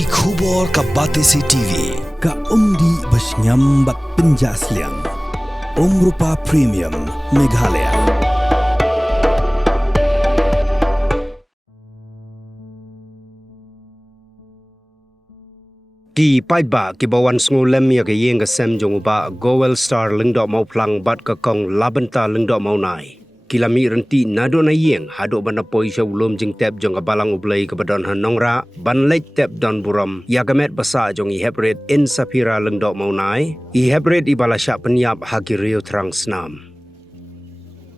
Ki khubor ka Batesi TV. Ka umdi basnyambak penjaslian. Rupa Premium Meghalaya. Ki Paidbah ki bawan sngulem ya ke Ïing ke sem jong ba Gold Star lengdok mau plang bat ke kong labenta lengdok mau nai. Kilami renti Naduh na Ïing hadok bana poi sya ulum jing tep jong ke balang ublei ke badon hanongra ban Leit tep don buram ya kemet basa jong Heprit Insaphira lengdok mau nai. Heprit ibala syak penyap hagi rio terang senam.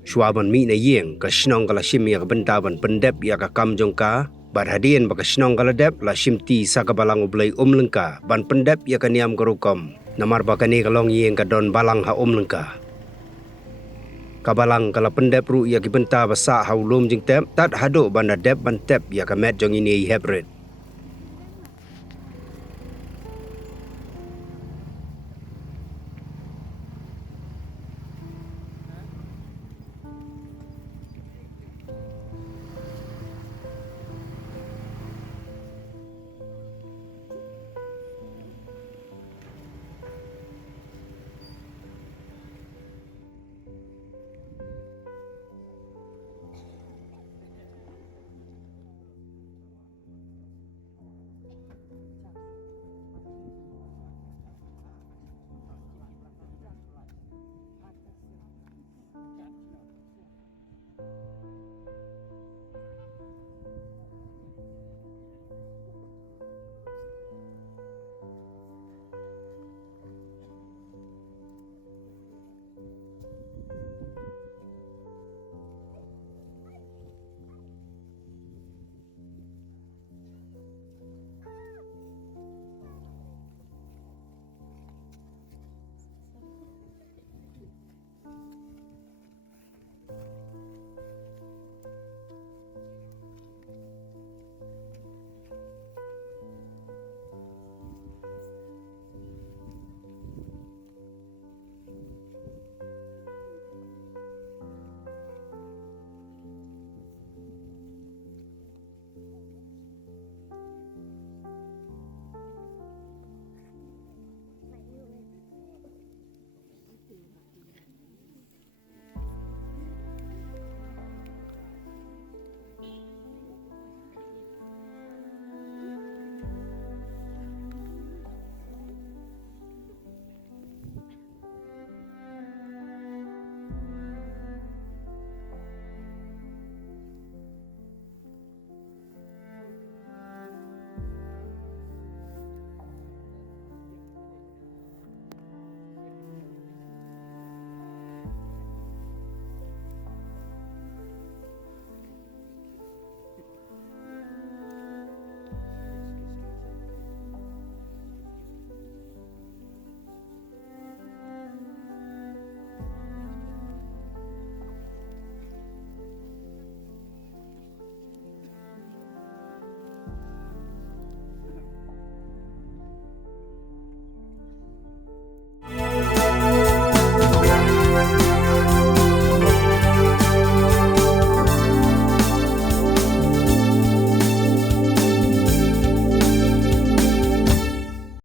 Shuaban mi na Ïing ke shnong kala shim ya ke benta ban pendep ya ke kam jong ka. Bad hadian baka senong kaladep la shimti sa kabalang ublay lengka ban pendep ya kaniam kerukom namar baka ni kalong Ïing ka don balang ha lengka kabalang kala pendep ru ya kibenta basa ha ulum jing tep tat hado ban dep ban tep ya ka met jong ini Heprit